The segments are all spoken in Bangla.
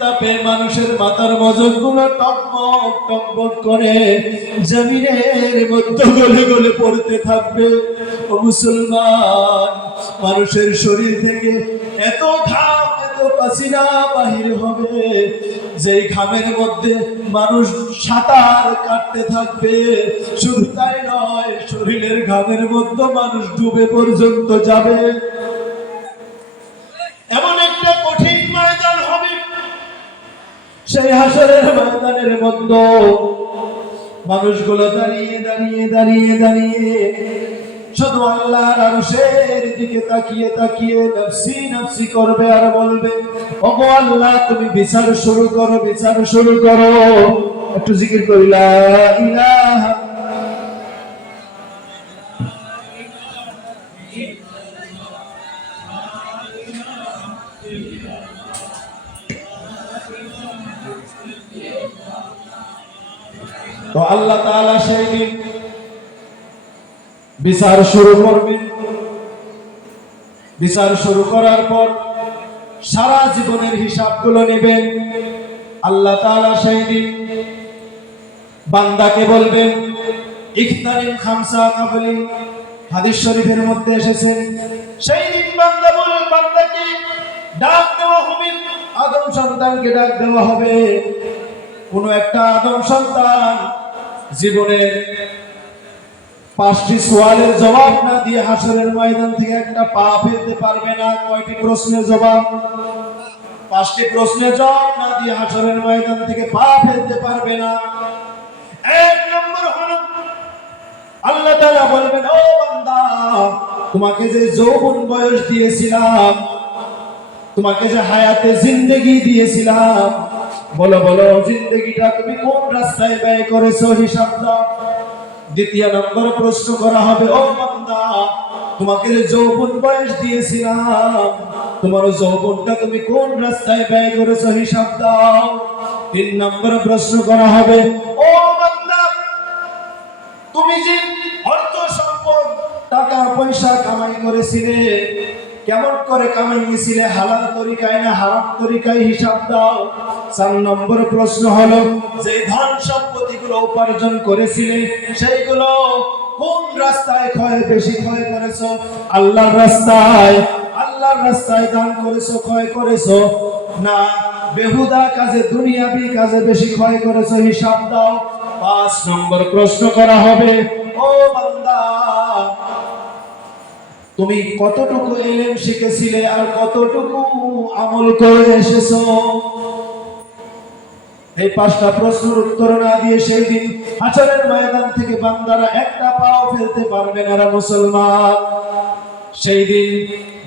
তাপে মানুষের মাথারগুলো টকমক টকমক করে জমিনের গলে গলে পড়তে থাকবে। ও মুসলমান, মানুষের শরীর থেকে এত ঘাম, এত পাসিনা বাহির হবে, যেই ঘামের মধ্যে মানুষ সাঁতার কাটতে থাকবে। শুধু তাই নয়, শরীরের ঘামের মধ্যে মানুষ ডুবে পর্যন্ত যাবে এমন একটা কঠিন ময়দান হবে সেই হাসরের ময়দানের মধ্যে মানুষগুলো দাঁড়িয়ে দাঁড়িয়ে দাঁড়িয়ে দাঁড়িয়ে শুধু আল্লাহর আরশের দিকে তাকিয়ে তাকিয়ে নফসি নফসি করবে আর বলবে, ওগো আল্লাহ, তুমি বিচার শুরু করো, বিচার শুরু করো। একটু জিকির করিলা ইলাহা তো আল্লাহ তাআলা সেই দিন বিচার শুরু করবে। বিচার শুরু করার পর সারা জীবনের হিসাবগুলো নেবেন। আল্লাহ তাআলা সেই দিন বান্দাকে বলবেন, ইখতারিম খামসা কাবলি। হাদিস শরীফের মধ্যে এসেছে, সেই দিন বান্দা বল, বান্দাকে ডাক দেওয়া হবে, আদম সন্তানকে ডাক দেওয়া হবে। কোন একটা আদম সন্তান জীবনের পাঁচটি সোয়ালের জবাব না দিয়ে হাসরের ময়দান থেকে একটা পা ফেলতে পারবে না। কয়টি প্রশ্নের জবাব? পাঁচটি প্রশ্নের জবাব না দিয়ে হাসরের ময়দান থেকে পা ফেলতে পারবে না। এক নম্বর হলো, আল্লাহ তাআলা বলবেন, ও বান্দা, তোমাকে যে যৌবন বয়স দিয়েছিলাম, তোমাকে যে হায়াতে জিন্দেগি দিয়েছিলাম বলো বলো, জিন্দেগিটা তুমি কোন রাস্তায় ব্যয় করেছ হিসাব দাও দ্বিতীয় নম্বর প্রশ্ন করা হবে, ও বান্দা, তোমাকে যে যৌবন বয়স দিয়েছিলাম, তোমার যৌবনটা তুমি কোন রাস্তায় ব্যয় করেছ হিসাব দাও তিন নম্বর প্রশ্ন করা হবে, ও বান্দা, তুমি যে অর্থ সম্পদ, টাকা, পয়সা কামাই করেছিলে, কেমন করে কামাইয়েছিলে হালাল তরিকায় না হারাম তরিকায় হিসাব দাও চার নম্বর প্রশ্ন হলো, যে ধন সম্পত্তি গুলো উপার্জন করেছিলে, সেইগুলো কোন রাস্তায় ক্ষয় বেশি ক্ষয় করেছ? আল্লাহর রাস্তায় আল্লাহর রাস্তায় দান করেছ, ক্ষয় করেছ? না, বেহুদা কাজে, দুনিয়াবি কাজে বেশি ক্ষয় করেছ, হিসাব দাও। পাঁচ নম্বর প্রশ্ন করা হবে, ও বান্দা, তুমি কতটুকু এলেম শিখেছিলে আর কতটুকু আমল করে এসেছ? এই পাঁচটা প্রশ্নের উত্তর না দিয়ে সেই দিন আচরের ময়দান থেকে বান্দারা একটা পাও ফেলতে পারবে না মুসলমান। সেই দিন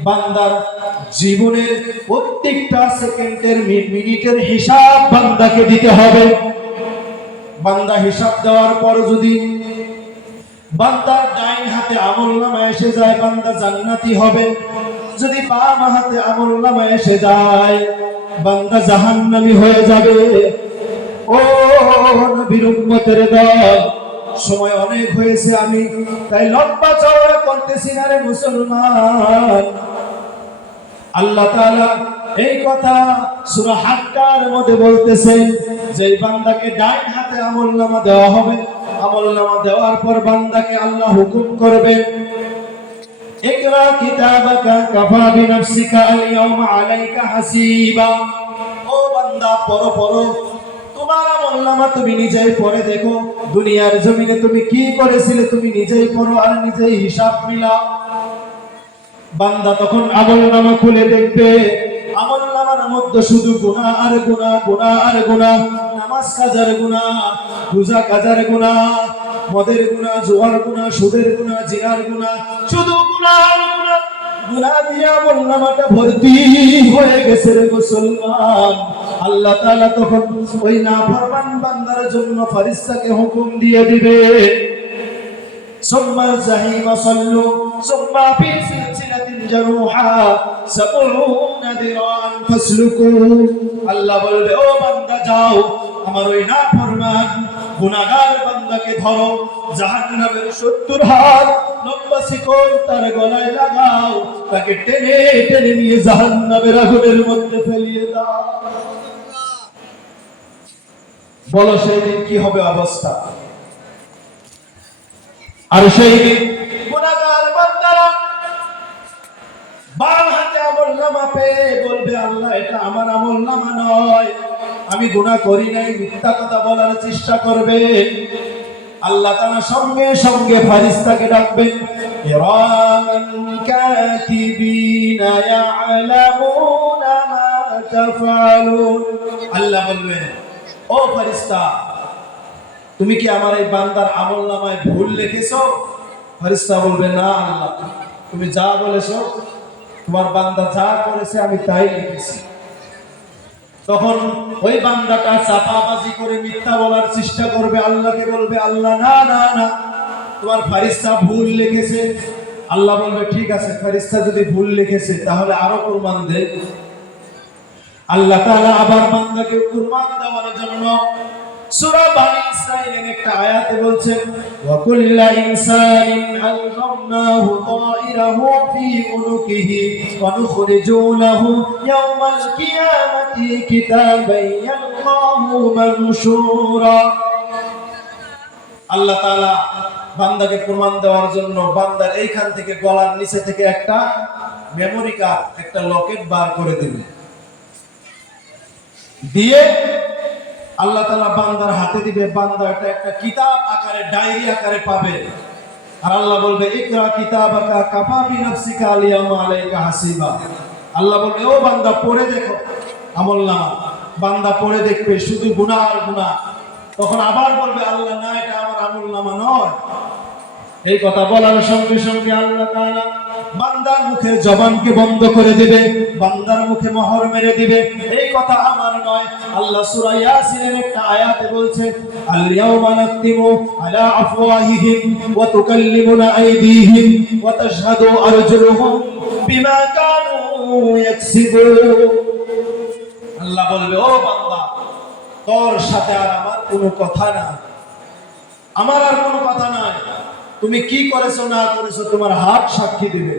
বান্দার জীবনের প্রত্যেকটা সেকেন্ডের মিনিটের হিসাব বান্দাকে দিতে হবে। বান্দা হিসাব দেওয়ার পর যদি বান্দার ডাইন হাতে আমল নামা এসে যায়, বান্দা জান্নাতি হবে। যদি বাম হাতে আমল নামা এসে যায়, বান্দা জাহান্নামি হয়ে যাবে। নবীর উম্মতের দল। সময় অনেক হয়েছে আমি, তাই লম্বা চওড়া করতেছি না রে মুসলমান। আল্লাহ তাআলা এই কথা সূরা হাক্কার মধ্যে বলতেছেন যে বান্দাকে ডাইন হাতে আমলনামা দেওয়া হবে, আমলনামা দেওয়ার পর বান্দাকে আল্লাহ হুকুম করবে, ইকরা কিতাবাকা কাফা বিনাফসিকা আল-ইয়াওমা আলাইকা হাসিবা। ও বান্দা পড়ো পড়ো তোমার আমলনামা তুমি নিজেই পড়ে দেখো। দুনিয়ার জমিনে তুমি কি করেছিলে তুমি নিজেই পড়ো আর নিজেই হিসাব মিলাও। বান্দা তখন আমল নামা খুলে দেখবে। আমল নামার মধ্যে শুধু গুণা আর গুণা গুণা আর গুণা নামাজ কাজার গুণা রোজা কাজার গুণা মদের গুণা জোয়ার গুণা সুদের গুণা জিনার গুণা শুধু গুণা আর গুণা হয়ে গেছে আল্লাহ তখন ওই জন্য হুকুম দিয়ে দিবে। আল্লাহ বলবে, ও বান্দা, যাও, আমার ওই নাফরমান গুনাহগার বান্দাকে ধরো। জাহান্নামের 70 হাত লম্বা শিকল তার গলায় তাকে টেনে টেনে নিয়ে জাহান্নামের আগুনের মধ্যে ফেলিয়ে দাও। বলো, সেই দিন কি হবে অবস্থা? আর সেই দিন বলবে, আল্লাহ, এটা আমার আমল নামা নয়। আমি গুনাহ করি নাই, মিথ্যা কথা বলার চেষ্টা করবে। আল্লাহ তাআলা সঙ্গে সঙ্গে ফারিস্তাকে ডাকবেন ইরামান কাতিবিনা ইয়ালামুনা মা তাফআলুন আল্লাহ বলবেন, ও ফারিস্তা তুমি কি আমার এই বান্দার আমল নামায় ভুল লিখেছো? ফারিস্তা বলবে, না আল্লাহ, তুমি যা বলেছ, তোমার বান্দা যা করেছে আমি তাই লিখেছি। তখন ওই বান্দাটা চাপাবাজি করে মিথ্যা বলার চেষ্টা করবে, আল্লাহকে বলবে, আল্লাহ, না না না তোমার ফারিস্তা ভুল লিখেছে। আল্লাহ বলবে, ঠিক আছে, ফারিস্তা যদি ভুল লিখেছে, তাহলে আরও প্রমাণ দে। আল্লাহ তাআলা আবার বান্দাকে কুরবান দেওয়ার জন্য সূরা বানি ইসরাঈলের একটা আয়াতে বলছেন ওয়া কুল্লা ইনসানিন তাইরাহু ফি ওয়া নুখরিজু লাহু কিয়ামাতি আল্লাহ তাআলা বান্দাকে প্রমাণ দেওয়ার জন্য বান্দার এইখান থেকে গলার নিচে থেকে একটা মেমোরি কার্ড একটা লকেট বার করে দেবে দিয়ে আল্লাহ তালা বান্দার হাতে দিবে, বান্দা এটা একটা কিতাব আকারে, ডায়েরি আকারে পাবে। আর আল্লাহ বলবে, ইকরা কিতাব আকা কাফা বি নাফসিকা আলিয়ামা আলাইকা হাসিবা। আল্লাহ বলবে, ও বান্দা, পড়ে দেখো আমল নামা। বান্দা পড়ে দেখবে, শুধু গুনাহ আর গুনাহ। তখন আবার বলবে, আল্লাহ, না, এটা আমার আমল নামা নয়। এই কথা বলার সঙ্গে সঙ্গে আল্লাহ তাআলা বান্দার মুখে জবানকে বন্ধ করে দিবে, বান্দার মুখে মোহর মেরে দিবে। এই কথা আমার নয়। আল্লাহ সূরা ইয়াসিনের একটা আয়াতে বলছে আল ইয়াউমা নাকতিমু আলা আফওয়াহিহিম ওয়া তুকাল্লিমুনা আইদিহিম ওয়া তাশহাদু আরজুলুহুম বিমা কানু ইয়াকসিবুন। আল্লাহ বলবে, ও বান্দা, তোর সাথে আর আমার কোনো কথা না। আমার আর কোনো কথা নাই। তুমি কি করেছ, না করেছ, তোমার হাত সাক্ষী দিবে।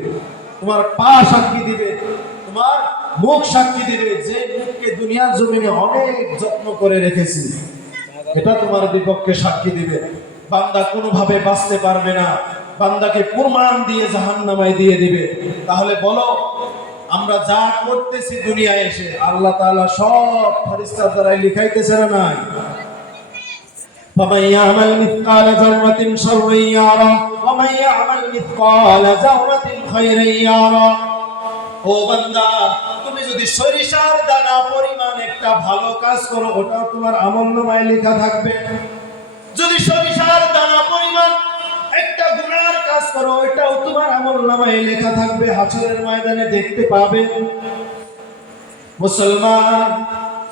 তোমার পা সাক্ষী দিবে। তোমার মুখ সাক্ষী দিবে। যে মুখকে দুনিয়ার জমিনে অনেক যত্ন করে রেখেছি, এটা তোমার বিপক্ষে সাক্ষী দিবে। বান্দা কোনোভাবে বাঁচতে পারবে না। বান্দাকে প্রমাণ দিয়ে জাহান্নামায় দিয়ে দিবে। তাহলে বলো, আমরা যা করতেছি দুনিয়ায় এসে আল্লাহ তাআলা সব ফেরেশতার দ্বারাই লিখাইতেছে না নাই? فمن يعمل مثقال ذرة شرا يرى ومن يعمل مثقال ذرة خيرا يرى ও বান্দা তুমি যদি সরিষার দানা পরিমাণ একটা ভালো কাজ করো ওটাও তোমার আমল নামায় লেখা থাকবে যদি সরিষার দানা পরিমাণ একটা গুনার কাজ করো ওটাও তোমার আমল নামায় লেখা থাকবে হাসরের ময়দানে দেখতে পাবে মুসলমান